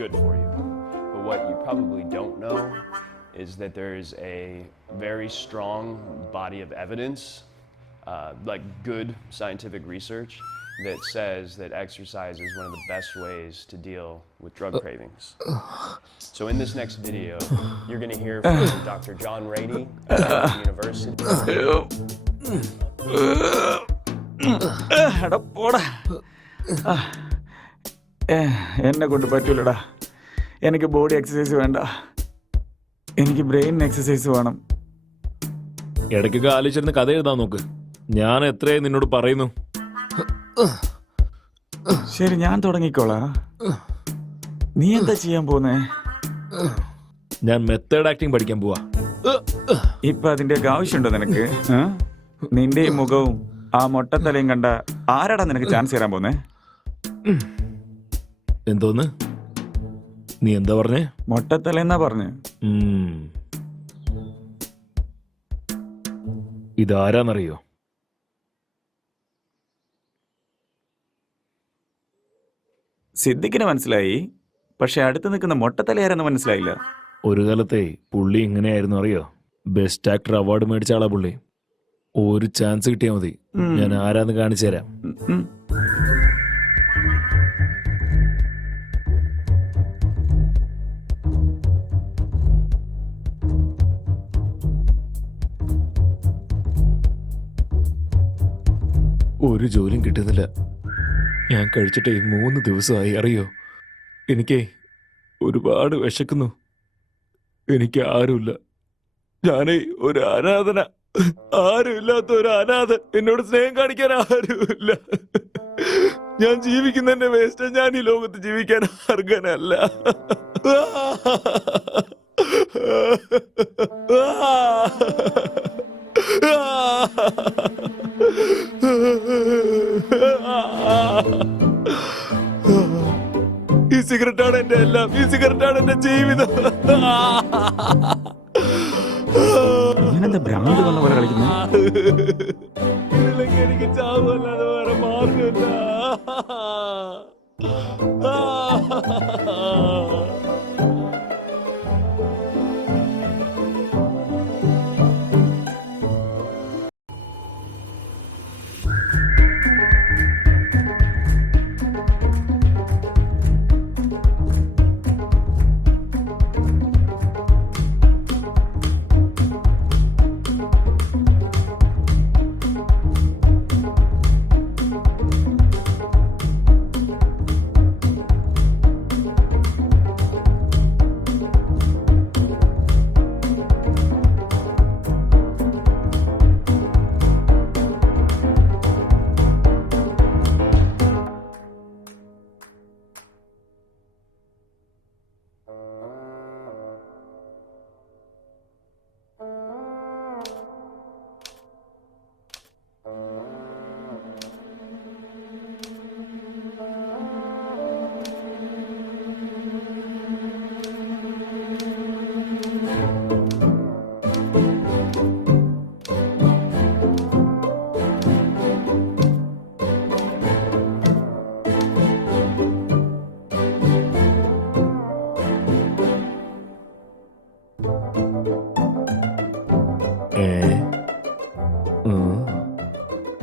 good for you. But what you probably don't know is that there's a very strong body of evidence, like good scientific research, that says that exercise is one of the best ways to deal with drug cravings. So in this next video, you're going to hear from Dr. John Rady at Stanford University. എടാ പോടാ. എന്നെ കൊണ്ട് പറ്റൂലടാ. എനിക്ക് body exercise വേണ്ട, എനിക്ക് brain exercise വേണം. ഇടയ്ക്കൊക്കെ ആലോചിച്ചിരുന്ന് കഥ എഴുതാൻ നോക്ക്. ഞാൻ എത്രയായി നിന്നോട് പറയുന്നു. ശരി, ഞാൻ തുടങ്ങിക്കോളാം. നീ എന്താ ചെയ്യാൻ പോന്നേ? ഞാൻ മെത്തേഡ് ആക്ടിങ് പഠിക്കാൻ പോവാ. ഇപ്പൊ അതിന്റെയൊക്കെ ആവശ്യമുണ്ടോ നിനക്ക്? നിന്റെ ഈ മുഖവും ആ മൊട്ടത്തലയും കണ്ട ആരാടാ നിനക്ക് ചാൻസ് തരാൻ പോന്നേ? എന്തോന്ന്? നീ എന്താ പറഞ്ഞേ? മൊട്ടത്തല എന്നാ പറഞ്ഞേ. ഇതാരാന്നറിയോ? സിദ്ദിഖിന് മനസ്സിലായി, പക്ഷെ അടുത്ത് നിൽക്കുന്ന മൊട്ടത്തലയാരെന്ന് മനസ്സിലായില്ല. ഒരു കാലത്തെ പുള്ളി ഇങ്ങനെയായിരുന്നു അറിയോ? ബെസ്റ്റ് ആക്ടർ അവാർഡ് മേടിച്ച ആളാ പുള്ളി. ഒരു ചാൻസ് കിട്ടിയാൽ മതി, ഞാൻ ആരാന്ന് കാണിച്ചു തരാം. ഒരു ജോലിയും കിട്ടുന്നില്ല. ഞാൻ കഴിച്ചിട്ടേ 3 ദിവസമായി അറിയോ? എനിക്കേ ഒരുപാട് വിശക്കുന്നു. എനിക്ക് ആരുമില്ല. ഞാനേ ഒരു അനാഥന. ആരുമില്ലാത്ത ഒരു അനാഥ. എന്നോട് സ്നേഹം കാണിക്കാൻ ആരുമില്ല. ഞാൻ ജീവിക്കുന്നതിന്റെ വേസ്റ്റ്. ഞാൻ ഈ ലോകത്ത് ജീവിക്കാൻ അർഹനല്ല. ഈ സിഗരറ്റാണ് എന്റെ എല്ലാം. ഈ സിഗരറ്റാണ് എന്റെ ജീവിതം. ഭ്രാന്ത് വന്ന പോലെ കളിക്കുന്നു. എനിക്ക് ചാവല്ലാതെ വേറെ മാർഗമില്ല.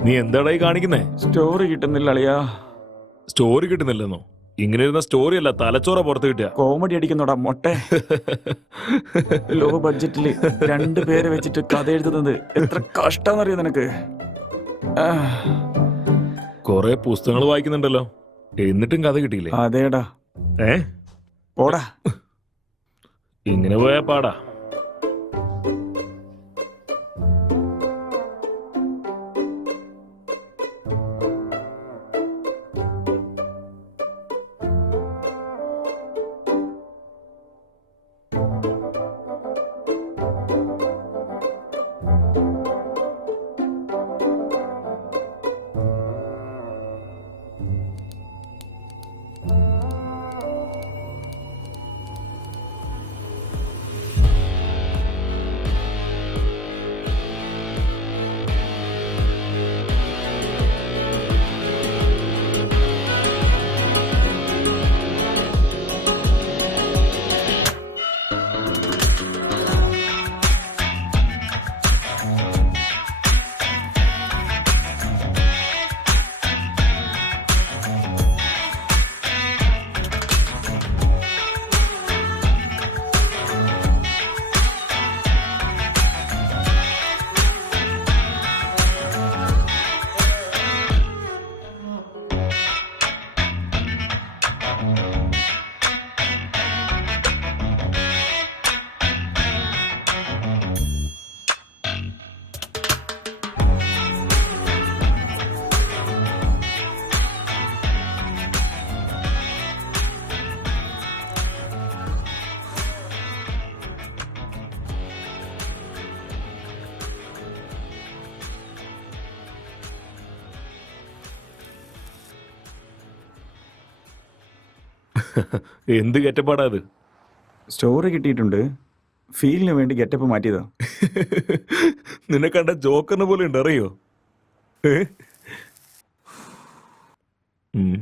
നീ എന്താടായി കാണിക്കുന്നേ? സ്റ്റോറി കിട്ടുന്നില്ല അളിയാ. സ്റ്റോറി കിട്ടുന്നില്ലെന്നോ? ഇങ്ങനെ ഇരുന്ന സ്റ്റോറി അല്ല, തലച്ചോറ പുറത്ത് കിട്ടിയ. കോമഡി അടിക്കുന്നോടാ മൊട്ടെ. ലോ ബഡ്ജറ്റില് 2 പേരെ വെച്ചിട്ട് കഥ എഴുതുന്നത് എത്ര കഷ്ടാന്നറിയോ നിനക്ക്? കൊറേ പുസ്തകങ്ങൾ വായിക്കുന്നുണ്ടല്ലോ, എന്നിട്ടും കഥ കിട്ടിയില്ലേ? അതേടാ. പോടാ. ഇങ്ങനെ പോയാ പാടാ. എന്ത് കെറ്റപ്പാടാ അത്? സ്റ്റോറി കിട്ടിയിട്ടുണ്ട്, ഫീലിന് വേണ്ടി ഗെറ്റപ്പ് മാറ്റിയതാ. നിന്നെ കണ്ട ജോക്കറിനെ പോലെ ഉണ്ട്, അറിയോ? ഏ? ഉം.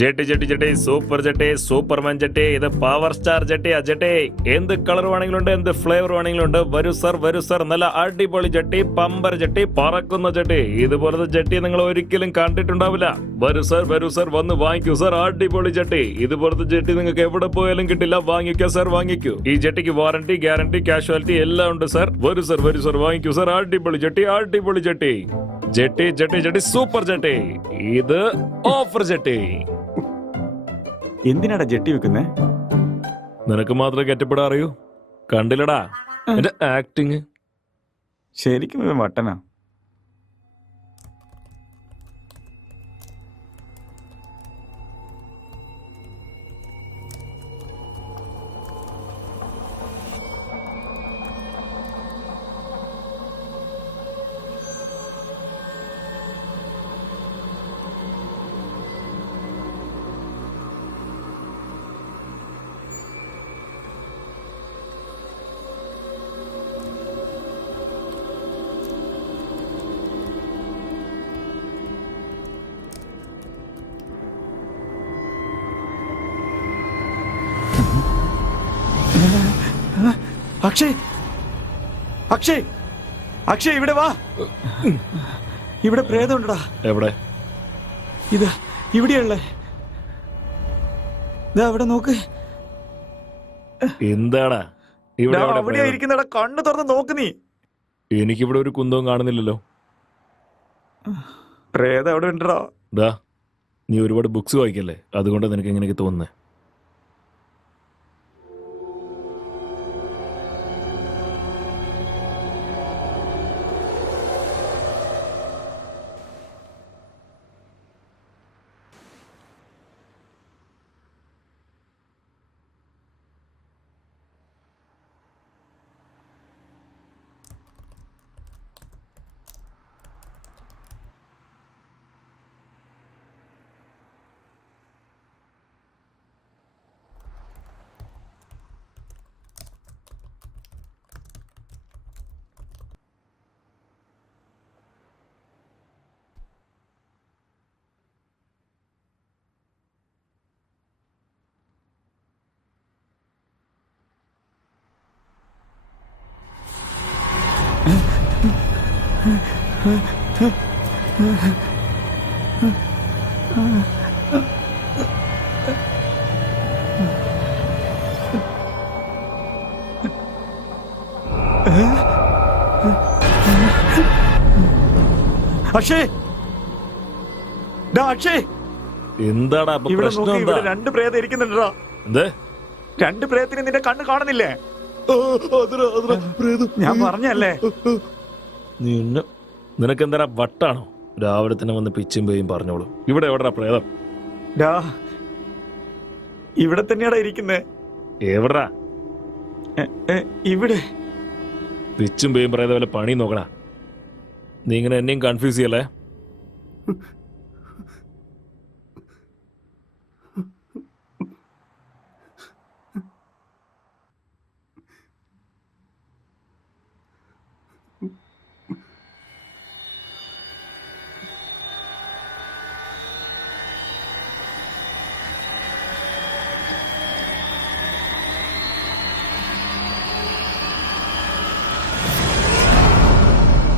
Jetty jetty jetty, super jetty, Superman jetty, ഇത് പവർ സ്റ്റാർ ജെട്ടിയാ ജെട്ടി. എന്ത് കളർ വേണമെങ്കിലും ഉണ്ട്, എന്ത് ഫ്ലേവർ വേണമെങ്കിലും ഉണ്ട്. വരൂ സർ, നല്ല അടിപൊളി ജെട്ടി, പമ്പർ ജെട്ടി, പറക്കുന്ന ജെട്ടി. ഇതുപോലത്തെ ജെട്ടി നിങ്ങൾ ഒരിക്കലും കണ്ടിട്ടുണ്ടാവില്ല. വരൂ സർ, വന്ന് വാങ്ങിക്കൂ സർ, അടിപൊളി ജെട്ടി. ഇതുപോലത്തെ ജെട്ടി നിങ്ങൾക്ക് എവിടെ പോയാലും കിട്ടില്ല. വാങ്ങിക്കോ സർ, വാങ്ങിക്കൂ. ഈ ജെട്ടിക്ക് വാറന്റി, ഗ്യാരണ്ടി, കാഷ്വാലിറ്റി എല്ലാം ഉണ്ട് സർ. വരൂ സർ, വാങ്ങിക്കൂ സർ, അടിപൊളി ജെട്ടി, അടിപൊളി jetty. Jetty jetty jetty, super jetty. ഇത് ഓഫർ ജെട്ടി. എന്തിനാടാ ജെട്ടി വെക്കുന്നേ? നിനക്ക് മാത്രമേ കെറ്റപ്പെടാ അറിയൂ. കണ്ടില്ലടാ എന്റെ ആക്ടിങ്. ശരിക്കും ഇവൻ വട്ടനാ. അക്ഷയ്, അക്ഷയ്, അക്ഷയ് ഇവിടെ വാ. ഇവിടെ പ്രേതമുണ്ടടാ. എവിടെ? ഇതാ ഇവിടെയുള്ളേ. ഇതാ അവിടെ നോക്ക്. എന്താടാ ഇവിടെ? അവിടെയാ ഇരിക്കുന്നടാ, കണ്ണു തുറന്ന് നോക്ക് നീ. എനിക്കിവിടെ ഒരു കുന്തവും കാണുന്നില്ലല്ലോ. പ്രേതം അവിടെ ഉണ്ടടാ. ഡാ, നീ ഒരുപാട് ബുക്സ് വായിക്കല്ലേ, അതുകൊണ്ട് നിനക്ക് എങ്ങനെയൊക്കെ തോന്നുന്നേ. അക്ഷയ്, അക്ഷയ്, എന്താടാ അപ്പൊ ഇവിടെ പ്രശ്നം? നോക്കി, എന്താ? ഇവിടെ രണ്ട് പ്രേതം ഇരിക്കുന്നുണ്ടാ. എന്തേ? രണ്ട് പ്രേതത്തിന് നിന്റെ കണ്ണ് കാണുന്നില്ലേ? ഞാൻ പറഞ്ഞല്ലേ. നിനക്ക് എന്താ വട്ടാണോ? രാവിലെ തന്നെ വന്ന് പിച്ചും പേയും പറഞ്ഞോളൂ. ഇവിടെ എവിടാ പ്രേതം? ഇവിടെ തന്നെയാടാ ഇരിക്കുന്നേ. എവിടാ? ഇവിടെ. പിച്ചും പേയും പ്രേതം വല്ല പണി നോക്കടാ. നീ ഇങ്ങനെ എന്നെയും കൺഫ്യൂസ് ചെയ്യല്ലേ.